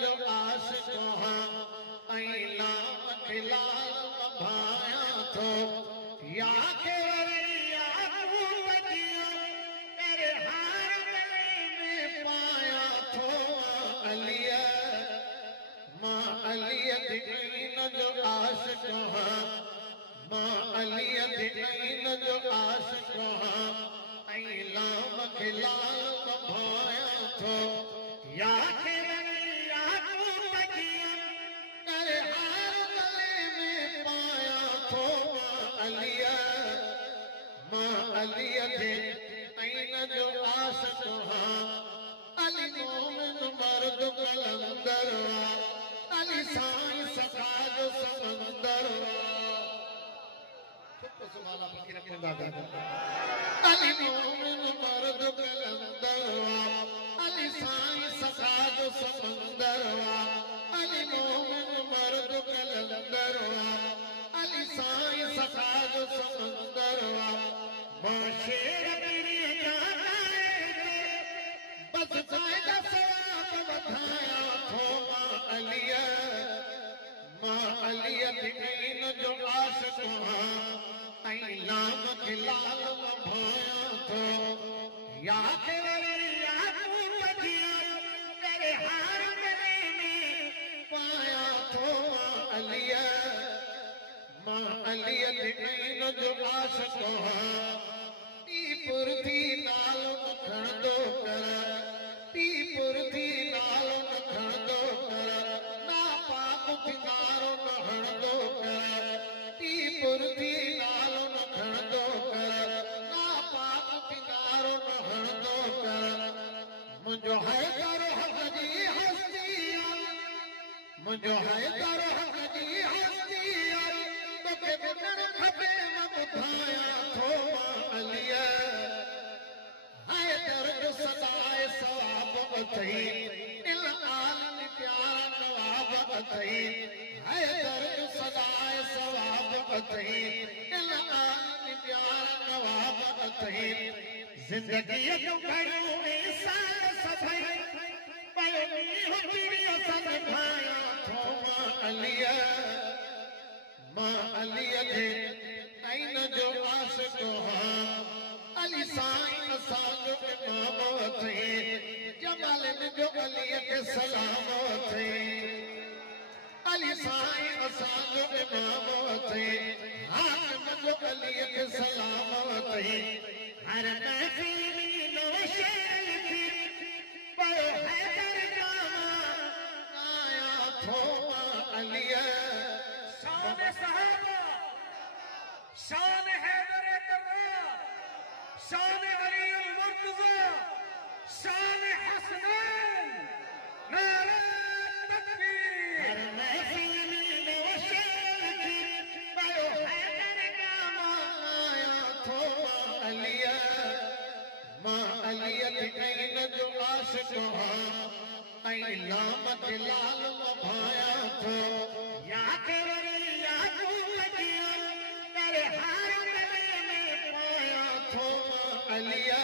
जो आशिक़ हां ऐं लाम खे लाल भाया थो या के वरी याकूब जियो तेरे हार गले में पाया थो अलिया मां अलिया दीन जो आशिक़ हां मां अलिया दीन जो आशिक़ हां ऐं लाम खे लाल भाया थो या के वरी याकूब जियो तेरे हार गले में पाया थो अलिया मां अलिया दीन जो आशिक़ हां अली मोमिन मर्द कलंदर अली साईं सखा जो समंदर अली मोमिन मर्द कलंदर अली साईं सखा जो समंदर अली मोमिन मर्द कलंदर अली साईं सखा जो समंदर मां शेर तेरी बस फ़ाइदा सवाब वधाया थो मां अलिया दीन जो आशिक़ हां ऐं लाम खे लाल भाया थो या के वरी याकूब जियो तेरे हार गले में पाया थो अलिया मां अलिया दीन जो आशिक़ हां पीपुर थी नालो न खणंदो कर पीपुर थी नालो न खणंदो कर ना पाप पिंगारो न हणंदो कर पीपुर थी नालो न खणंदो कर ना पाप पिंगारो न हणंदो कर मुंहिंजो हैदर हक़ जी हस्ती मुंहिंजो हैदर हक़ जी हस्ती तोखे ॿुधणु खपे मां ॿुधायां थो अलिया हैदर जो सदाए सवाब अथई दिल आलम प्यारा नवाब अथई हैदर जो सदाए सवाब अथई दिल आलम प्यारा नवाब अथई ज़िंदगीअ जो घणो इंसान सभई पयो मींहुं चिड़ियो सन भाया थो मां अलिया दीन जो आशिक़ हां अली साईं असांजो इमाम अथई जमालिन जो अलीअ खे सलाम अथई अली साईं असांजो इमाम अथई हाकिम जो अलीअ खे सलाम अथई हर महफ़िल में नओं शेर लिखी पियो हैदर गाया थो अलिया शान सहाबा शान हैदर कररार शान अली मुर्तज़ा शान हसनैन नारे तकबीर हर महफ़िल में नओं शेर लिखी पियो हैदर गाया थो अलिया मां अलिया दीन जो आशिक़ हां ऐं लाम खे लाल भाया थो या के वरी याकूब जियो तेरे हार गले में पाया थो अलिया